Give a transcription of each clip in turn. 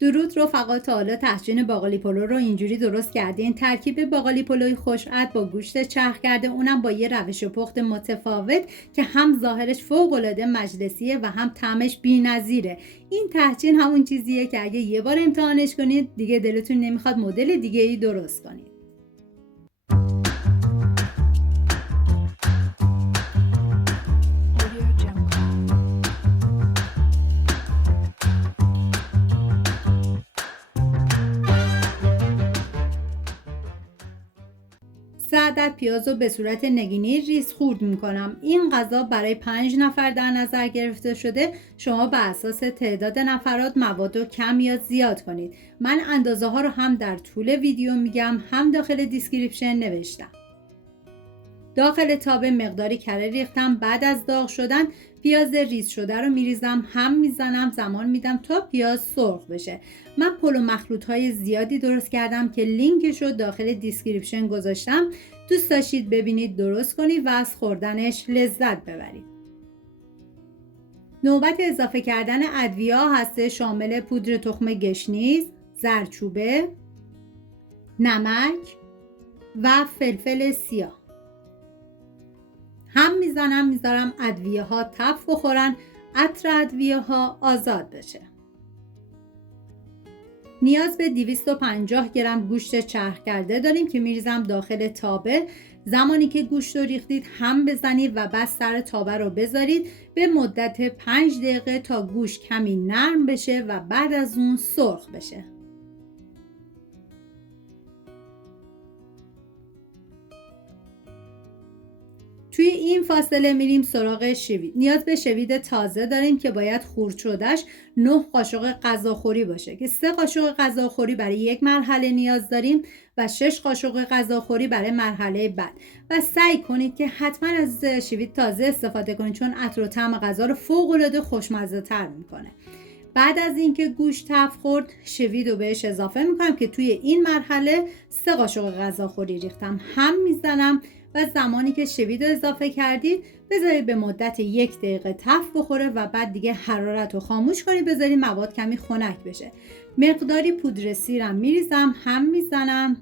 درود رفقا، تا حالا تحسین باقالی پلو رو اینجوری درست کردین؟ ترکیب باقالی پلوی خوش‌عطر با گوشت چرخ کرده، اونم با یه روش پخت متفاوت که هم ظاهرش فوق‌العاده مجلسیه و هم طعمش بی‌نظیره. این تحسین همون چیزیه که اگه یه بار امتحانش کنید دیگه دلتون نمیخواد مدل دیگه‌ای درست کنید. عدد پیاز رو به صورت نگینی ریز خورد میکنم. این غذا برای 5 نفر در نظر گرفته شده. شما به اساس تعداد نفرات مواد رو کم یا زیاد کنید. من اندازه ها رو هم در طول ویدیو میگم، هم داخل دیسکریپشن نوشتم. داخل تابه مقداری کره ریختم. بعد از داغ شدن پیاز ریز شده رو میریزم، هم میزنم، زمان میدم تا پیاز سرخ بشه. من پلو مخلوط های زیادی درست کردم که لینکش رو داخل دیسکریپشن گذاشتم. دوست داشتید ببینید درست کنید و از خوردنش لذت ببرید. نوبت اضافه کردن ادویه هست، شامل پودر تخم گشنیز، زردچوبه، نمک و فلفل سیاه. هم میذارم ادویه ها تف بخورن، عطر ادویه ها آزاد بشه. نیاز به 250 گرم گوشت چرخ کرده داریم که میریزم داخل تابه. زمانی که گوشت رو ریختید هم بزنید و بعد سر تابه رو بذارید به مدت 5 دقیقه تا گوشت کمی نرم بشه و بعد از اون سرخ بشه. توی این فاصله میریم سراغ شوید. نیاز به شوید تازه داریم که باید خرد شدهش 9 قاشق غذاخوری باشه که 3 قاشق غذاخوری برای یک مرحله نیاز داریم و 6 قاشق غذاخوری برای مرحله بعد. و سعی کنید که حتما از شوید تازه استفاده کنید، چون عطر و طعم غذا رو فوق‌العاده خوشمزه تر میکنه. بعد از اینکه گوشت تف خورد، شوید رو بهش اضافه میکنم که توی این مرحله 3 قاشق غذاخوری ریختم، هم میزنم و زمانی که شوید رو اضافه کردید بذارید به مدت 1 دقیقه تف بخوره و بعد دیگه حرارت رو خاموش کنید، بذارید مواد کمی خنک بشه. مقداری پودر سیرم میریزم، هم میزنم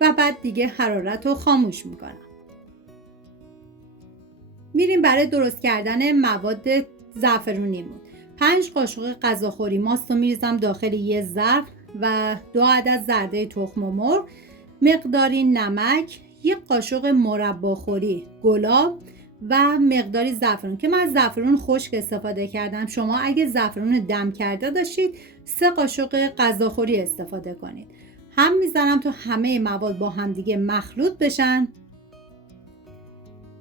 و بعد دیگه حرارت رو خاموش میکنم. میریم برای درست کردن مواد زعفرونیمون. 5 قاشق غذاخوری ماست رو میریزم داخل یه ظرف و 2 عدد زرده تخم مرغ، مقداری نمک، 1 قاشق مرباخوری گلاب و مقداری زعفرون که من از زعفرون خشک استفاده کردم. شما اگه زعفرون دم کرده داشتید 3 قاشق غذاخوری استفاده کنید. هم میزنم تا همه مواد با هم دیگه مخلوط بشن.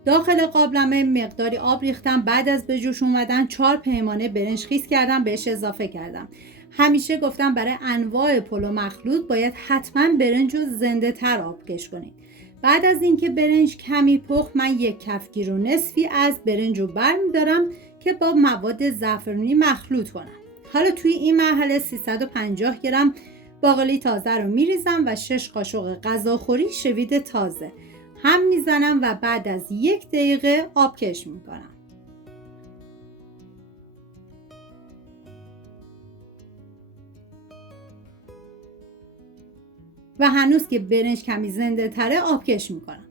داخل قابلمه مقداری آب ریختم. بعد از به جوش اومدن 4 پیمانه برنج خیس کردم، بهش اضافه کردم. همیشه گفتم برای انواع پلو مخلوط باید حتما برنج رو زنده تر آبکش کنید. بعد از اینکه برنج کمی پخت، من 1 کفگیر و نصفی از برنج رو برمیدارم که با مواد زعفرونی مخلوط کنم. حالا توی این مرحله 350 گرم باقالی تازه رو میریزم و 6 قاشق غذاخوری شوید تازه، هم میزنم و بعد از 1 دقیقه آبکش میکنم. و هنوز که برنج کمی زنده تره آبکش میکنم.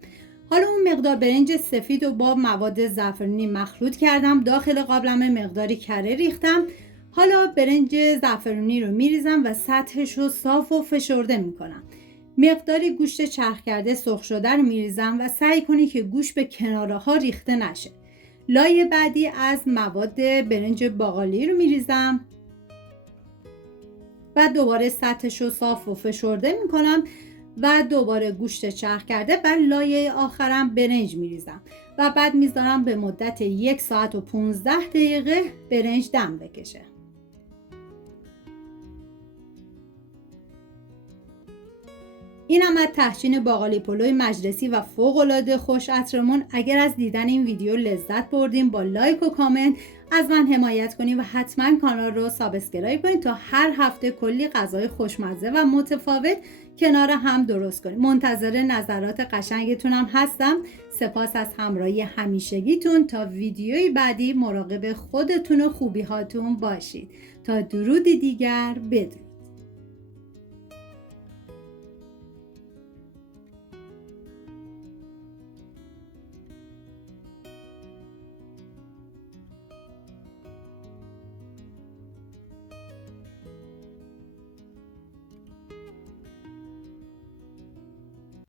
حالا اون مقدار برنج سفید رو با مواد زعفرونی مخلوط کردم. داخل قابلمه مقداری کره ریختم. حالا برنج زعفرونی رو میریزم و سطحش رو صاف و فشرده میکنم. مقداری گوشت چرخ کرده سرخ شده رو میریزم و سعی کنید که گوشت به کناره ها ریخته نشه. لایه بعدی از مواد برنج باقالی رو میریزم و دوباره سطحش رو صاف و فشرده میکنم و دوباره گوشت چرخ کرده و لایه آخرم برنج میریزم و بعد میذارم به مدت 1 ساعت و 15 دقیقه برنج دم بکشه. این هم از تحسین باقالی پلوی مجلسی و فوق‌العاده خوش عطرمون. اگر از دیدن این ویدیو لذت بردیم با لایک و کامنت از من حمایت کنید و حتما کانال رو سابسکرایب کنید تا هر هفته کلی غذای خوشمزه و متفاوت کنار هم درست کنید. منتظر نظرات قشنگتونم هستم. سپاس از همراهی همیشگیتون. تا ویدیوی بعدی مراقب خودتون و خوبی هاتون باشید. تا درودی دیگر بدرود.